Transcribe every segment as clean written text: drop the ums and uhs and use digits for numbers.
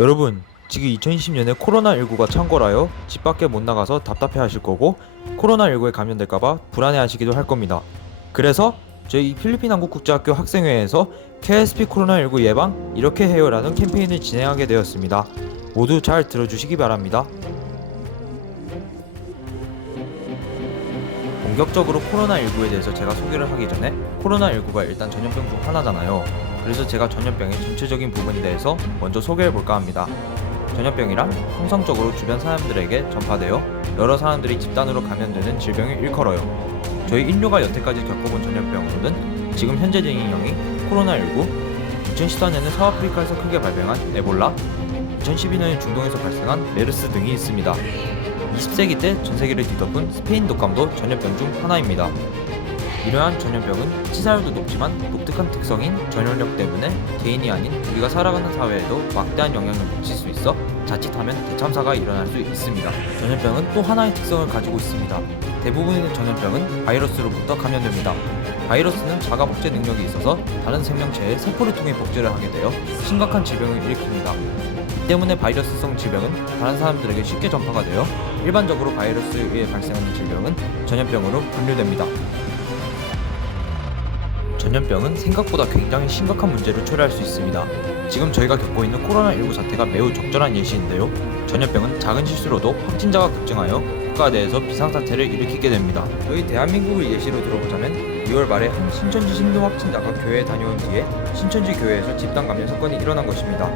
여러분, 지금 2020년에 코로나19가 창궐하여 집 밖에 못 나가서 답답해 하실 거고 코로나19에 감염될까봐 불안해 하시기도 할 겁니다. 그래서 저희 필리핀 한국국제학교 학생회에서 KSP 코로나19 예방 이렇게 해요라는 캠페인을 진행하게 되었습니다. 모두 잘 들어주시기 바랍니다. 본격적으로 코로나19에 대해서 제가 소개를 하기 전에 코로나19가 일단 전염병 중 하나잖아요. 그래서 제가 전염병의 전체적인 부분에 대해서 먼저 소개해 볼까 합니다. 전염병이란 통상적으로 주변 사람들에게 전파되어 여러 사람들이 집단으로 감염되는 질병을 일컬어요. 저희 인류가 여태까지 겪어본 전염병으로는 지금 현재 진행형이 코로나19, 2014년에 서아프리카에서 크게 발병한 에볼라, 2012년에 중동에서 발생한 메르스 등이 있습니다. 20세기 때 전세계를 뒤덮은 스페인 독감도 전염병 중 하나입니다. 이러한 전염병은 치사율도 높지만 독특한 특성인 전염력 때문에 개인이 아닌 우리가 살아가는 사회에도 막대한 영향을 미칠 수 있어 자칫하면 대참사가 일어날 수 있습니다. 전염병은 또 하나의 특성을 가지고 있습니다. 대부분의 전염병은 바이러스로부터 감염됩니다. 바이러스는 자가 복제 능력이 있어서 다른 생명체의 세포를 통해 복제를 하게 되어 심각한 질병을 일으킵니다. 이 때문에 바이러스성 질병은 다른 사람들에게 쉽게 전파가 되어 일반적으로 바이러스에 의해 발생하는 질병은 전염병으로 분류됩니다. 전염병은 생각보다 굉장히 심각한 문제를 초래할 수 있습니다. 지금 저희가 겪고 있는 코로나19 사태가 매우 적절한 예시인데요. 전염병은 작은 실수로도 확진자가 급증하여 국가 내에서 비상사태를 일으키게 됩니다. 저희 대한민국을 예시로 들어보자면 2월 말에 한 신천지 신도 확진자가 교회에 다녀온 뒤에 신천지 교회에서 집단 감염 사건이 일어난 것입니다.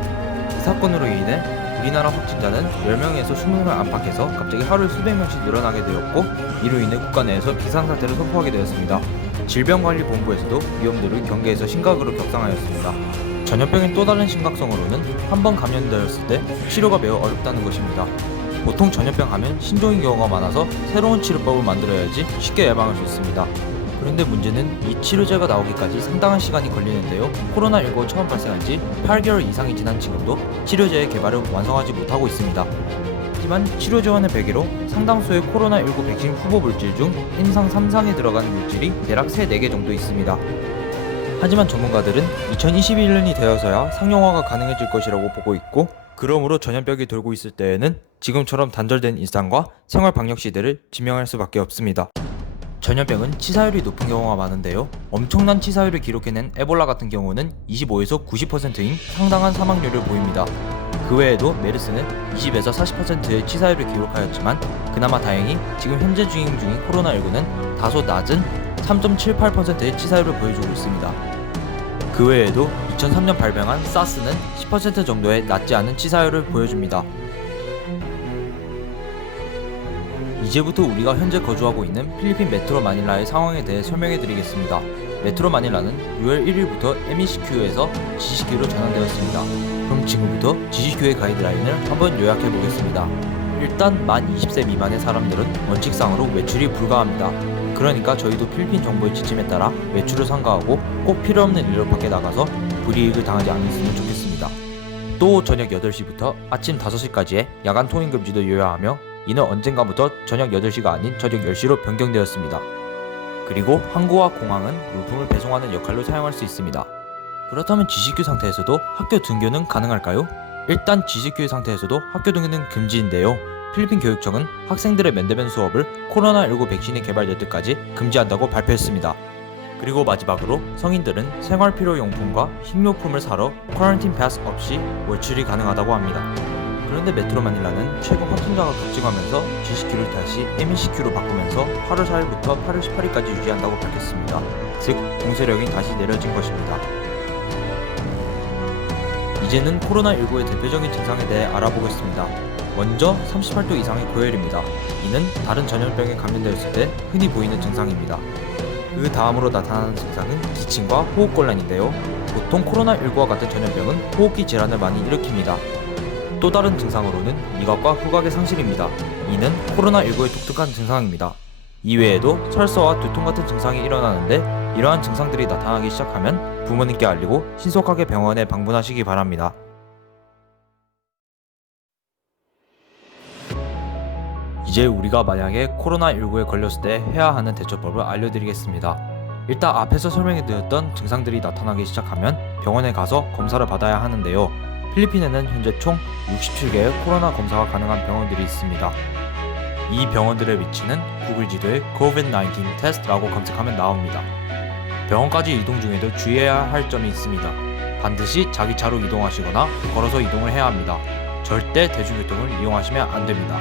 이 사건으로 인해 우리나라 확진자는 10명에서 20명 안팎에서 갑자기 하루에 수백 명씩 늘어나게 되었고, 이로 인해 국가 내에서 비상사태를 선포하게 되었습니다. 질병관리본부에서도 위험도를 경계에서 심각으로 격상하였습니다. 전염병의 또 다른 심각성으로는 한 번 감염되었을 때 치료가 매우 어렵다는 것입니다. 보통 전염병 하면 신종인 경우가 많아서 새로운 치료법을 만들어야지 쉽게 예방할 수 있습니다. 그런데 문제는 이 치료제가 나오기까지 상당한 시간이 걸리는데요. 코로나19가 처음 발생한 지 8개월 이상이 지난 지금도 치료제의 개발을 완성하지 못하고 있습니다. 하지만 치료 지원의 배계로 상당수의 코로나19 백신 후보 물질 중 임상 3상에 들어간 물질이 대략 3-4개 정도 있습니다. 하지만 전문가들은 2021년이 되어서야 상용화가 가능해질 것이라고 보고 있고, 그러므로 전염병이 돌고 있을 때에는 지금처럼 단절된 일상과 생활 방역 시대를 지명할 수밖에 없습니다. 전염병은 치사율이 높은 경우가 많은데요. 엄청난 치사율을 기록해낸 에볼라 같은 경우는 25에서 90%인 상당한 사망률을 보입니다. 그 외에도 메르스는 20에서 40%의 치사율을 기록하였지만 그나마 다행히 지금 현재 진행 중인 코로나19는 다소 낮은 3.78%의 치사율을 보여주고 있습니다. 그 외에도 2003년 발병한 사스는 10% 정도의 낮지 않은 치사율을 보여줍니다. 이제부터 우리가 현재 거주하고 있는 필리핀 메트로 마닐라의 상황에 대해 설명해 드리겠습니다. 메트로 마닐라는 6월 1일부터 MECQ에서 GCQ로 전환되었습니다. 그럼 지금부터 GCQ의 가이드라인을 한번 요약해 보겠습니다. 일단 만 20세 미만의 사람들은 원칙상으로 외출이 불가합니다. 그러니까 저희도 필리핀 정부의 지침에 따라 외출을 삼가하고 꼭 필요 없는 일로 밖에 나가서 불이익을 당하지 않았으면 좋겠습니다. 또 저녁 8시부터 아침 5시까지의 야간 통행 금지도 요야하며, 이는 언젠가부터 저녁 8시가 아닌 저녁 10시로 변경되었습니다. 그리고 항구와 공항은 물품을 배송하는 역할로 사용할 수 있습니다. 그렇다면 GCQ 상태에서도 학교 등교는 가능할까요? 일단 GCQ 상태에서도 학교 등교는 금지인데요. 필리핀 교육청은 학생들의 면대면 수업을 코로나19 백신이 개발될 때까지 금지한다고 발표했습니다. 그리고 마지막으로 성인들은 생활필요용품과 식료품을 사러 쿼런틴 패스 없이 외출이 가능하다고 합니다. 그런데 메트로 마닐라는 최근 확진자가 급증하면서 GCQ를 다시 MECQ로 바꾸면서 8월 4일부터 8월 18일까지 유지한다고 밝혔습니다. 즉, 공세력이 다시 내려진 것입니다. 이제는 코로나19의 대표적인 증상에 대해 알아보겠습니다. 먼저 38도 이상의 고열입니다. 이는 다른 전염병에 감염되었을 때 흔히 보이는 증상입니다. 그 다음으로 나타나는 증상은 기침과 호흡곤란인데요. 보통 코로나19와 같은 전염병은 호흡기 질환을 많이 일으킵니다. 또 다른 증상으로는 미각과 후각의 상실입니다. 이는 코로나19의 독특한 증상입니다. 이외에도 설사와 두통 같은 증상이 일어나는데, 이러한 증상들이 나타나기 시작하면 부모님께 알리고 신속하게 병원에 방문하시기 바랍니다. 이제 우리가 만약에 코로나19에 걸렸을 때 해야 하는 대처법을 알려드리겠습니다. 일단 앞에서 설명해드렸던 증상들이 나타나기 시작하면 병원에 가서 검사를 받아야 하는데요. 필리핀에는 현재 총 67개의 코로나 검사가 가능한 병원들이 있습니다. 이 병원들의 위치는 구글 지도에 COVID-19 테스트라고 검색하면 나옵니다. 병원까지 이동 중에도 주의해야 할 점이 있습니다. 반드시 자기 차로 이동하시거나 걸어서 이동을 해야 합니다. 절대 대중교통을 이용하시면 안 됩니다.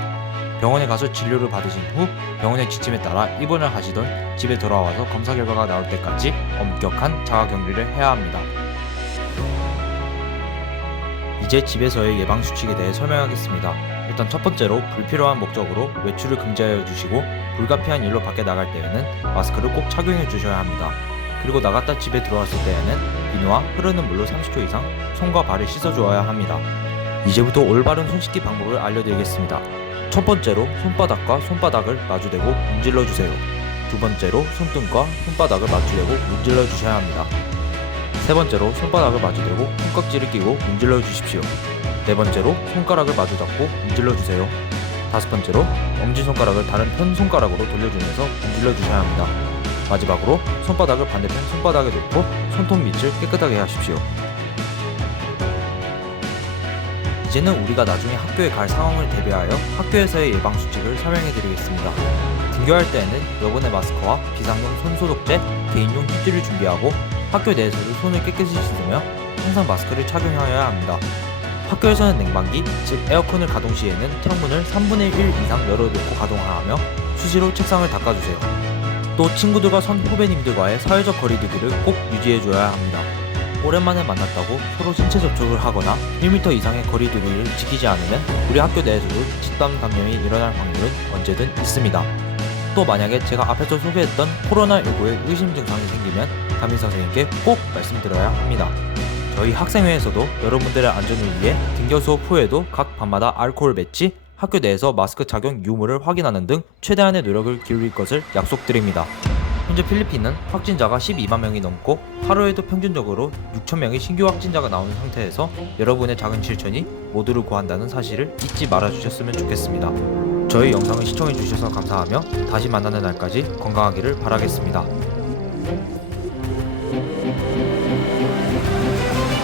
병원에 가서 진료를 받으신 후 병원의 지침에 따라 입원을 하시던 집에 돌아와서 검사 결과가 나올 때까지 엄격한 자가격리를 해야 합니다. 이제 집에서의 예방수칙에 대해 설명하겠습니다. 일단 첫 번째로 불필요한 목적으로 외출을 금지하여 주시고 불가피한 일로 밖에 나갈 때에는 마스크를 꼭 착용해 주셔야 합니다. 그리고 나갔다 집에 들어왔을 때에는 비누와 흐르는 물로 30초 이상 손과 발을 씻어 주어야 합니다. 이제부터 올바른 손 씻기 방법을 알려드리겠습니다. 첫 번째로 손바닥과 손바닥을 마주대고 문질러 주세요. 두 번째로 손등과 손바닥을 마주대고 문질러 주셔야 합니다. 세 번째로 손바닥을 마주대고 손깍지를 끼고 문질러 주십시오. 네 번째로 손가락을 마주 잡고 문질러 주세요. 다섯 번째로 엄지손가락을 다른 편 손가락으로 돌려주면서 문질러 주셔야 합니다. 마지막으로 손바닥을 반대편 손바닥에 놓고 손톱 밑을 깨끗하게 하십시오. 이제는 우리가 나중에 학교에 갈 상황을 대비하여 학교에서의 예방수칙을 설명해 드리겠습니다. 등교할 때에는 여분의 마스크와 비상용 손소독제, 개인용 휴지를 준비하고 학교 내에서도 손을 깨끗이 씻으며 항상 마스크를 착용하여야 합니다. 학교에서는 냉방기, 즉 에어컨을 가동 시에는 창문을 3분의 1 이상 열어놓고 가동하며 수시로 책상을 닦아주세요. 또 친구들과 선 후배님들과의 사회적 거리두기를 꼭 유지해줘야 합니다. 오랜만에 만났다고 서로 신체 접촉을 하거나 1m 이상의 거리두기를 지키지 않으면 우리 학교 내에서도 집단 감염이 일어날 확률은 언제든 있습니다. 또 만약에 제가 앞에서 소개했던 코로나19의 의심 증상이 생기면 담임 선생님께 꼭 말씀드려야 합니다. 저희 학생회에서도 여러분들의 안전을 위해 등교 수업 후에도 각 반마다 알코올 배치, 학교 내에서 마스크 착용 유무를 확인하는 등 최대한의 노력을 기울일 것을 약속드립니다. 현재 필리핀은 확진자가 12만 명이 넘고 하루에도 평균적으로 6천 명의 신규 확진자가 나오는 상태에서 여러분의 작은 실천이 모두를 구한다는 사실을 잊지 말아주셨으면 좋겠습니다. 저희 영상을 시청해주셔서 감사하며 다시 만나는 날까지 건강하기를 바라겠습니다.